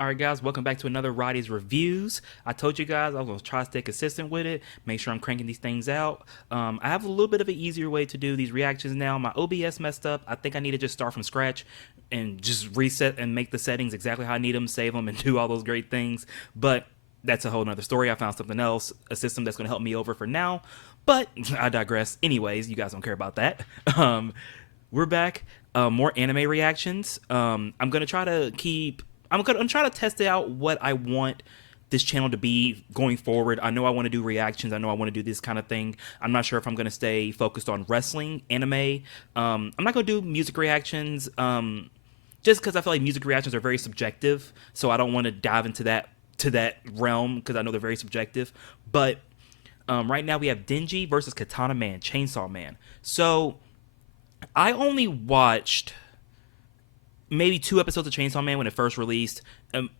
Alright guys, welcome back to another Roddy's Reviews. I told you guys I was going to try to stay consistent with it, make sure I'm cranking these things out. I have a little bit of an easier way to do these reactions now. My OBS messed up. I think I need to just start from scratch and just reset and make the settings exactly how I need them, save them, and do all those great things. But that's a whole nother story. I found something else, a system that's going to help me over for now. But I digress. Anyways, you guys don't care about that. We're back. More anime reactions. I'm gonna try to keep. I'm gonna try to test out what I want this channel to be going forward. I know I want to do reactions. I know I want to do this kind of thing. I'm not sure if I'm gonna stay focused on wrestling, anime. I'm not gonna do music reactions. Just because I feel like music reactions are very subjective, so I don't want to dive into that realm because I know they're very subjective. But right now we have Denji versus Katana Man, Chainsaw Man. So I only watched maybe 2 episodes of Chainsaw Man when it first released.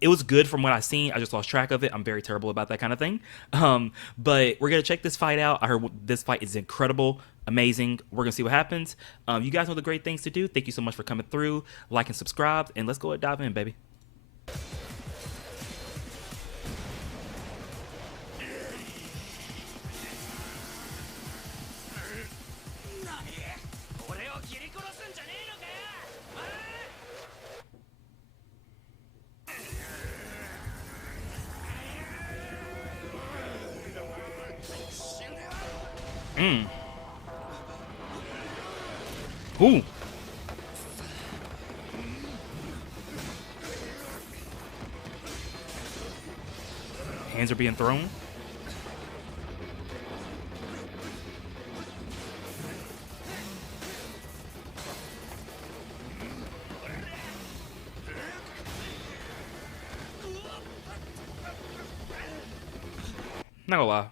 It was good from what I seen. I just lost track of it. I'm very terrible about that kind of thing. But we're gonna check this fight out. I heard this fight is incredible, amazing. We're gonna see what happens. You guys know the great things to do. Thank you so much for coming through, like and subscribe, and let's go and dive in, baby. Ooh. Hands are being thrown. Not gonna lie.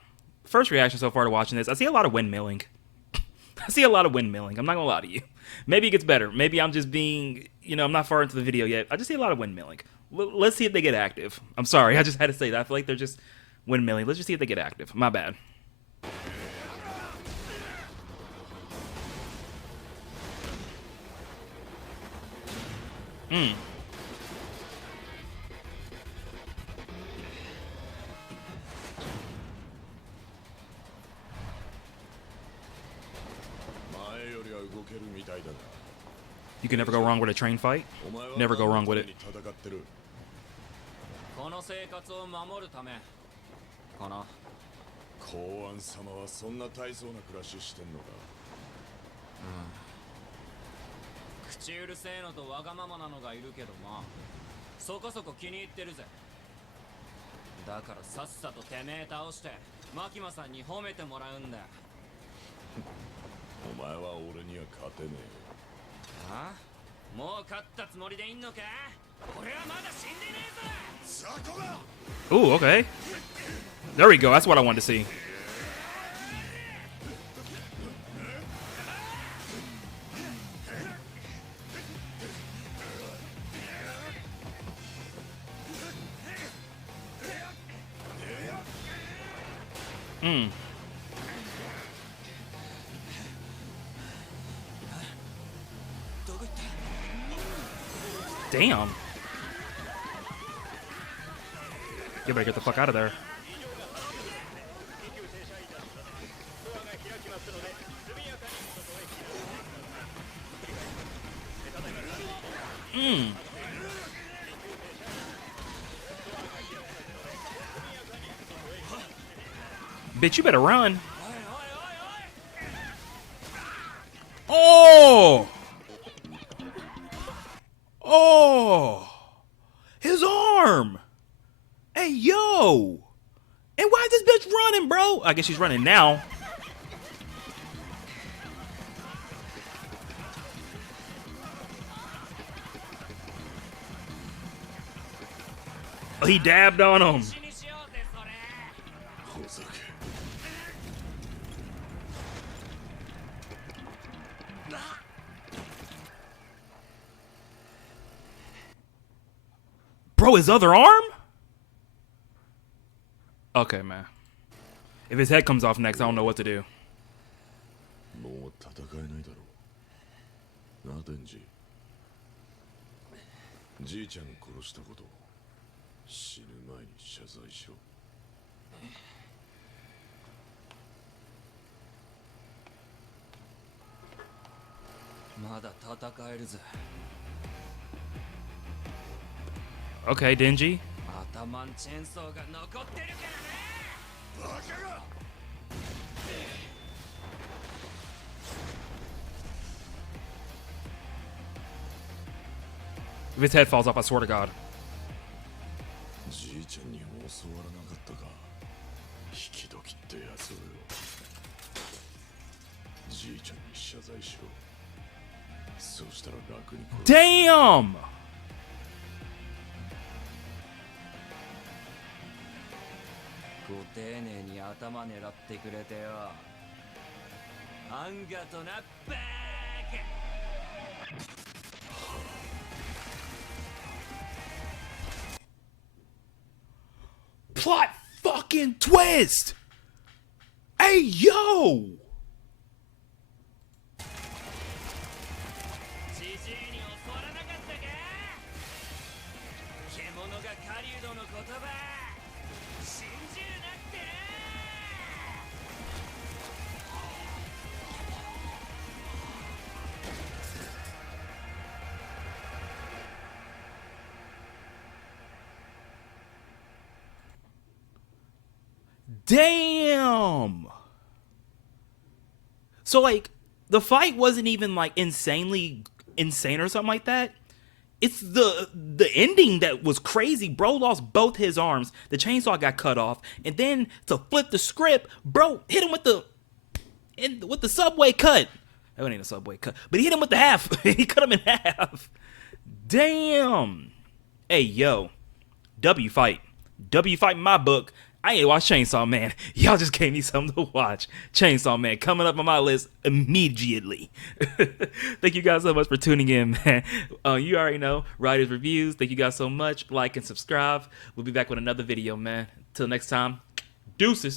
First reaction so far to watching this, I see a lot of windmilling. I see a lot of windmilling. I'm not gonna lie to you. Maybe it gets better. Maybe I'm just being, I'm not far into the video yet. I just see a lot of windmilling. Let's see if they get active. I'm sorry, I just had to say that. I feel like they're just windmilling. Let's just see if they get active. My bad. You can never go wrong with a train fight. Never go wrong with it. この生活を守るためかな。公安様はそんな大層な暮らししてんのか。口うるせえのとわがままなのがいるけどまあそこそこ気に入ってるぜ。だからさっさとてめえ倒してマキマさんに褒めてもらうんだ。お前は俺には勝てねえ。あ？もう勝ったつもりでいんのか？俺はまだ死んでねえぞ。 Ooh, okay. There we go. That's what I wanted to see. Damn. You better get the fuck out of there. Bitch, you better run. Oh! Oh! His arm! Hey, yo! And why is this bitch running, bro? I guess she's running now. Oh, he dabbed on him. Bro, his other arm? Okay, man. If his head comes off next, I don't know what to do. もう戦えないだろうな、デンジ。じいちゃん殺したこと死ぬ前に謝罪しろ。まだ戦えるぜ。 Okay, Denji. 頭んチェーンソーが残ってるからね。バカが If his head falls off, I swear to God. じいちゃんに教わらなかったか。引き時ってやつをよ。じいちゃんに謝罪しろ。そうしたら楽に殺す。 Damn! ご丁寧に頭狙ってくれてよ。あんがとなバーカ。 Plot fucking twist! Hey, yo! ジジイに教わらなかったか。獣が狩人の言葉信じるなってな。 Damn! So, like, the fight wasn't even, like, insanely insane or something like that. It's the ending that was crazy. Bro lost both his arms. The chainsaw got cut off. And then, to flip the script, bro hit him with the subway cut. That ain't a subway cut. But he hit him with the half. He cut him in half. Damn. Hey, yo. W fight. W fight in my book. I ain't watched Chainsaw Man. Y'all just gave me something to watch. Chainsaw Man coming up on my list immediately. Thank you guys so much for tuning in, man. You already know, Writers Reviews. Thank you guys so much. Like and subscribe. We'll be back with another video, man. Till next time, deuces.